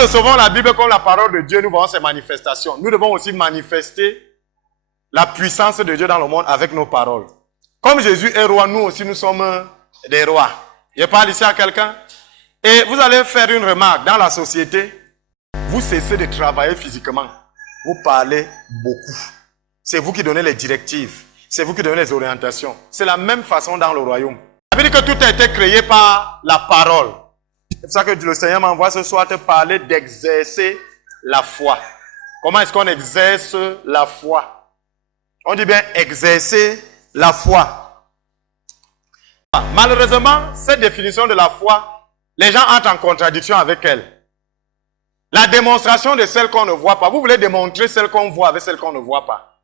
recevons la Bible comme la parole de Dieu, nous voyons ses manifestations. Nous devons aussi manifester la puissance de Dieu dans le monde avec nos paroles. Comme Jésus est roi, nous aussi nous sommes des rois. Je parle ici à quelqu'un. Et vous allez faire une remarque. Dans la société, vous cessez de travailler physiquement. Vous parlez beaucoup. C'est vous qui donnez les directives. C'est vous qui donnez les orientations. C'est la même façon dans le royaume. Ça veut dire que tout a été créé par la parole. C'est pour ça que le Seigneur m'envoie ce soir te parler d'exercer la foi. Comment est-ce qu'on exerce la foi? On dit bien exercer la foi. Malheureusement, cette définition de la foi, les gens entrent en contradiction avec elle. La démonstration de celle qu'on ne voit pas. Vous voulez démontrer celle qu'on voit avec celle qu'on ne voit pas.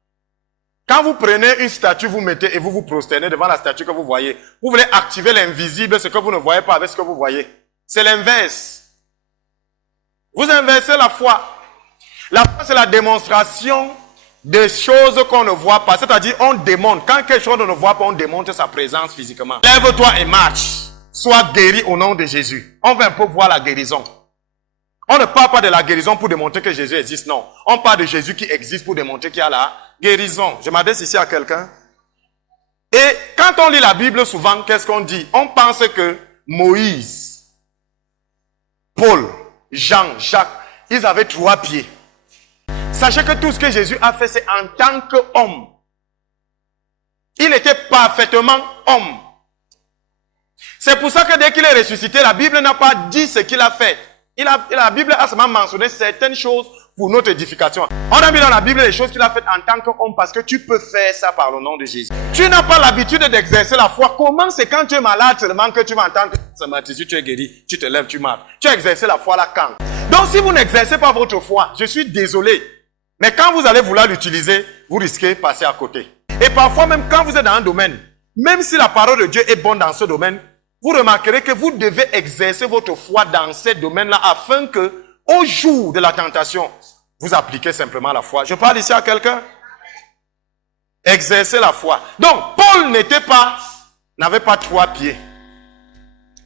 Quand vous prenez une statue, vous mettez et vous vous prosternez devant la statue que vous voyez. Vous voulez activer l'invisible, ce que vous ne voyez pas avec ce que vous voyez. C'est l'inverse. Vous inversez la foi. La foi, c'est la démonstration des choses qu'on ne voit pas. C'est-à-dire, on démontre. Quand quelque chose on ne voit pas, on démontre sa présence physiquement. Lève-toi et marche. Sois guéri au nom de Jésus. On veut un peu voir la guérison. On ne parle pas de la guérison pour démontrer que Jésus existe, non. On parle de Jésus qui existe pour démontrer qu'il y a la guérison. Je m'adresse ici à quelqu'un. Et quand on lit la Bible, souvent, qu'est-ce qu'on dit? On pense que Moïse, Paul, Jean, Jacques, ils avaient 3 pieds. Sachez que tout ce que Jésus a fait, c'est en tant qu'homme. Il était parfaitement homme. C'est pour ça que dès qu'il est ressuscité, la Bible n'a pas dit ce qu'il a fait. La Bible a seulement mentionné certaines choses pour notre édification. On a mis dans la Bible les choses qu'il a faites en tant qu'homme parce que tu peux faire ça par le nom de Jésus. Tu n'as pas l'habitude d'exercer la foi. Comment c'est quand tu es malade seulement que tu vas entendre que ce matin, si tu es guéri, tu te lèves, tu marches. Tu as exercé la foi là quand? Donc si vous n'exercez pas votre foi, je suis désolé. Mais quand vous allez vouloir l'utiliser, vous risquez de passer à côté. Et parfois même quand vous êtes dans un domaine, même si la parole de Dieu est bonne dans ce domaine, vous remarquerez que vous devez exercer votre foi dans ce domaine-là afin que, au jour de la tentation, vous appliquez simplement la foi. Je parle ici à quelqu'un. Exercer la foi. Donc, Paul n'avait pas 3 pieds.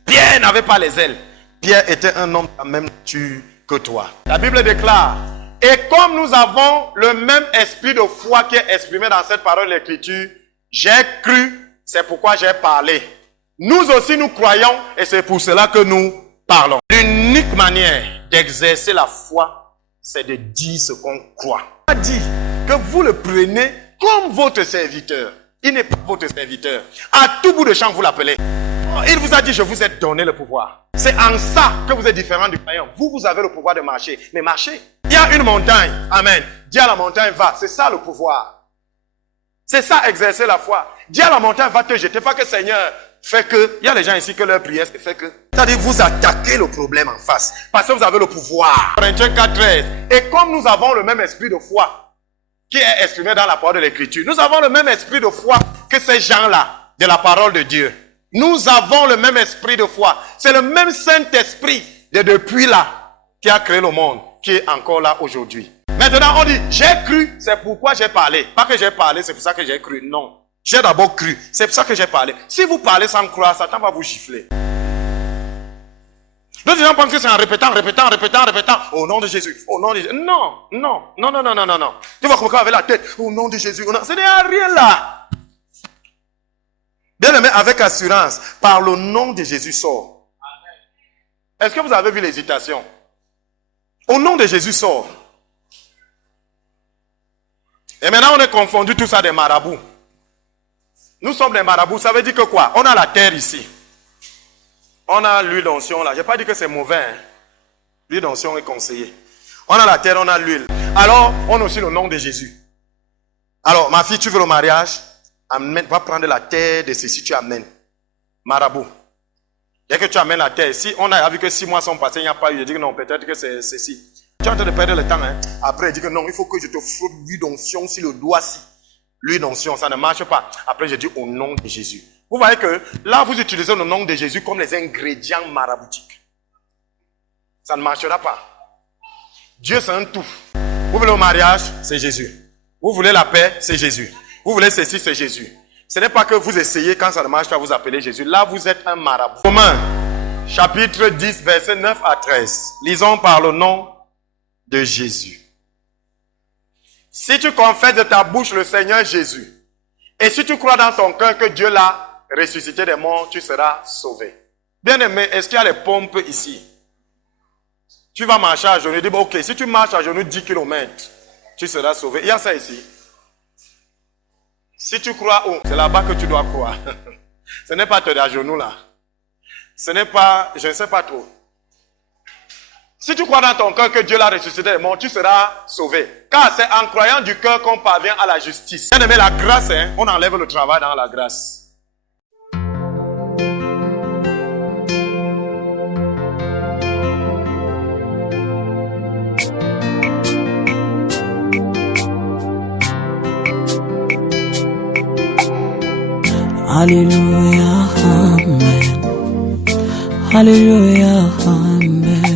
Pierre n'avait pas les ailes. Pierre était un homme de la même nature que toi. La Bible déclare, et comme nous avons le même esprit de foi qui est exprimé dans cette parole de l'Écriture, j'ai cru, c'est pourquoi j'ai parlé. Nous aussi nous croyons et c'est pour cela que nous parlons. L'unique manière d'exercer la foi, c'est de dire ce qu'on croit. Il a dit que vous le prenez comme votre serviteur. Il n'est pas votre serviteur. À tout bout de champ, vous l'appelez. Il vous a dit, je vous ai donné le pouvoir. C'est en ça que vous êtes différent du païen. Vous avez le pouvoir de marcher. Mais marchez. Il y a une montagne. Amen. Dis à la montagne, va. C'est ça le pouvoir. C'est ça, exercer la foi. Dis à la montagne, va te jeter. Pas que Seigneur fait que, il y a des gens ici que leur prière fait que, c'est-à-dire vous attaquez le problème en face. Parce que vous avez le pouvoir. Corinthiens 4:13. Et comme nous avons le même esprit de foi qui est exprimé dans la parole de l'Écriture, nous avons le même esprit de foi que ces gens-là de la parole de Dieu. Nous avons le même esprit de foi. C'est le même Saint-Esprit de depuis là qui a créé le monde, qui est encore là aujourd'hui. Maintenant, on dit, j'ai cru, c'est pourquoi j'ai parlé. Pas que j'ai parlé, c'est pour ça que j'ai cru. Non. J'ai d'abord cru. C'est pour ça que j'ai parlé. Si vous parlez sans croire, Satan va vous gifler. D'autres gens pensent que c'est en répétant. Au nom de Jésus. Au nom de Jésus. Non. Tu vois quelqu'un avec la tête. Au nom de Jésus. Ce n'est rien là. Bien aimé, avec assurance, par le nom de Jésus sort. Est-ce que vous avez vu l'hésitation? Au nom de Jésus sort. Et maintenant, on est confondu tout ça des marabouts. Nous sommes des marabouts. Ça veut dire que quoi? On a la terre ici. On a l'huile d'onction là. Je n'ai pas dit que c'est mauvais. Hein? L'huile d'onction est conseillée. On a la terre, on a l'huile. Alors, on a aussi le nom de Jésus. Alors, ma fille, tu veux le mariage? Amène, va prendre la terre de ceci, tu amènes. Marabout. Dès que tu amènes la terre, si on a vu que 6 mois sont passés, il n'y a pas eu, je dis que non, peut-être que c'est ceci. Tu es en train de perdre le temps. Hein? Après, il dit que non, il faut que je te frotte l'huile d'onction sur le doigt-ci. L'huile d'onction, ça ne marche pas. Après, je dis au nom de Jésus. Vous voyez que là, vous utilisez le nom de Jésus comme les ingrédients maraboutiques. Ça ne marchera pas. Dieu, c'est un tout. Vous voulez le mariage, c'est Jésus. Vous voulez la paix, c'est Jésus. Vous voulez ceci, c'est Jésus. Ce n'est pas que vous essayez, quand ça ne marche pas, vous appelez Jésus. Là, vous êtes un marabout. Romains, chapitre 10, versets 9 à 13. Lisons par le nom de Jésus. Si tu confesses de ta bouche le Seigneur Jésus, et si tu crois dans ton cœur que Dieu l'a ressuscité des morts, tu seras sauvé. Bien-aimé, est-ce qu'il y a les pompes ici? Tu vas marcher à genoux. Dis, bon, ok, si tu marches à genoux 10 km, tu seras sauvé. Il y a ça ici. Si tu crois où? C'est là-bas que tu dois croire. Ce n'est pas te à genoux là. Ce n'est pas, je ne sais pas trop. Si tu crois dans ton cœur que Dieu l'a ressuscité des morts, tu seras sauvé. Car c'est en croyant du cœur qu'on parvient à la justice. Bien aimé, la grâce, hein, on enlève le travail dans la grâce. Hallelujah, amen. Hallelujah, amen.